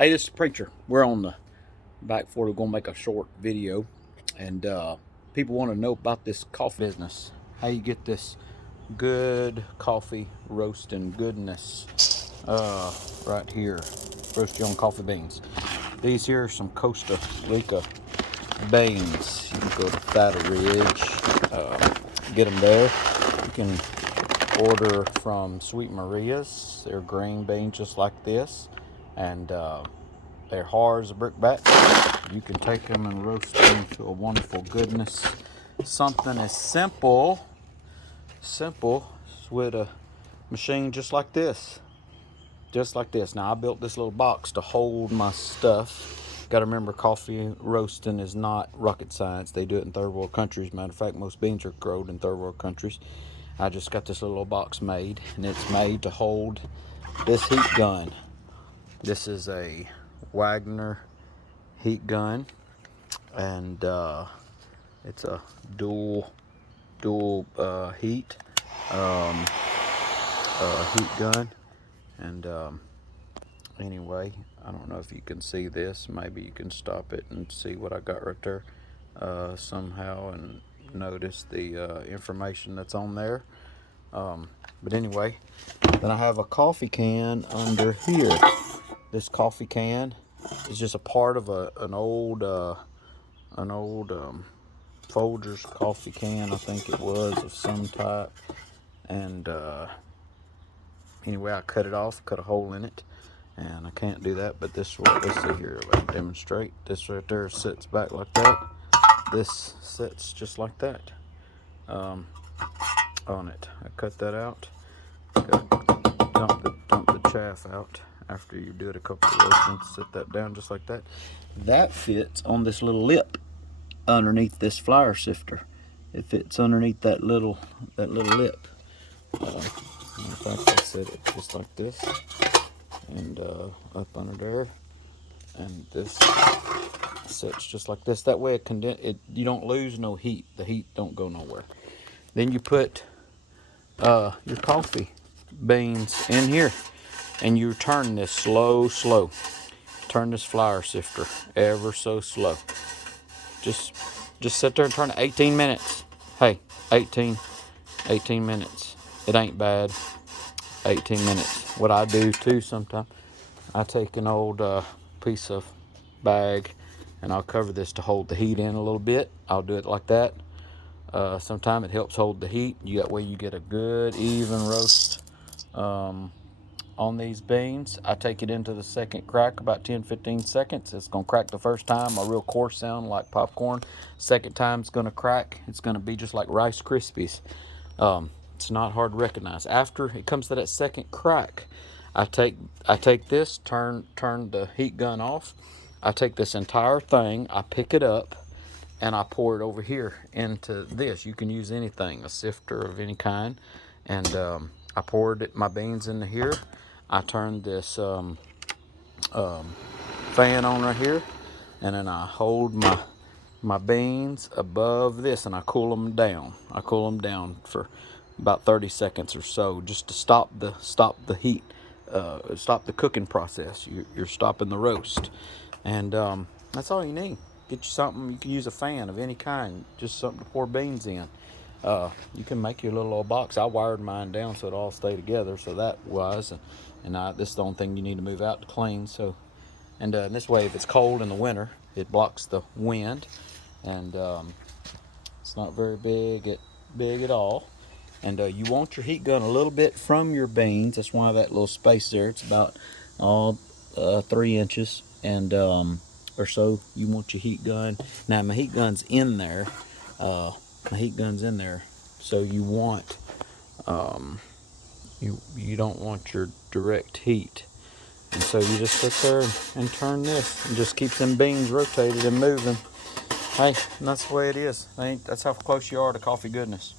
Hey, this is Preacher. We're on the back 40. We're going to make a short video. And people want to know about this coffee business. How you get this good coffee roasting goodness right here. Roast your own coffee beans. These here are some Costa Rica beans. You can go to Fatter Ridge. Get them there. You can order from Sweet Maria's. They're green beans just like this. And they're hard as a brickbat. You can take them and roast them to a wonderful goodness. Something as simple with a machine just like this. Just like this. Now I built this little box to hold my stuff. Got to remember, coffee roasting is not rocket science. They do it in third world countries. Matter of fact, most beans are grown in third world countries. I just got this little box made, and it's made to hold this heat gun. This is a Wagner heat gun, and it's a dual heat heat gun. And anyway, I don't know if you can see this. Maybe you can stop it and see what I got right there somehow, and notice the information that's on there. But anyway, then I have a coffee can under here. This coffee can is just a part of an old Folgers coffee can, I think it was, of some type. And anyway, I cut it off, cut a hole in it, and I can't do that. But this one, let's see here, I'll demonstrate. This right there sits back like that. This sits just like that on it. I cut that out. Dump the chaff out after you do it a couple of roastings. Set that down just like that. That fits on this little lip underneath this flour sifter. It fits underneath that little lip. Matter of fact, I set it just like this, and up under there, and this sits just like this. That way you don't lose no heat. The heat don't go nowhere. Then you put your coffee beans in here, and you turn this slow. Turn this flour sifter ever so slow. Just sit there and turn it 18 minutes. Hey, 18 minutes. It ain't bad. 18 minutes. What I do too sometimes, I take an old piece of bag, and I'll cover this to hold the heat in a little bit. I'll do it like that. Sometimes it helps hold the heat. That way you get a good even roast on these beans. I take it into the second crack, about 10-15 seconds. It's going to crack the first time, a real coarse sound like popcorn. Second time it's going to crack. It's going to be just like Rice Krispies. It's not hard to recognize. After it comes to that second crack, I take this, turn the heat gun off. I take this entire thing, I pick it up, and I pour it over here into this. You can use anything, a sifter of any kind. And I poured my beans into here. I turned this fan on right here, and then I hold my beans above this, and I cool them down. I cool them down for about 30 seconds or so, just to stop the heat, stop the cooking process. You're stopping the roast, and that's all you need. Get you something. You can use a fan of any kind, just something to pour beans in. You can make your little old box. I wired mine down so it all stay together. So that was, and this is the only thing you need to move out to clean. So, and this way, if it's cold in the winter, it blocks the wind, and it's not very big at all. And you want your heat gun a little bit from your beans. That's why that little space there. It's about 3 inches and or so. You want your heat gun. Now my heat gun's in there. So you want you don't want your direct heat, and so you just sit there and turn this, and just keep them beans rotated and moving. Hey, and that's the way it is. That's how close you are to coffee goodness.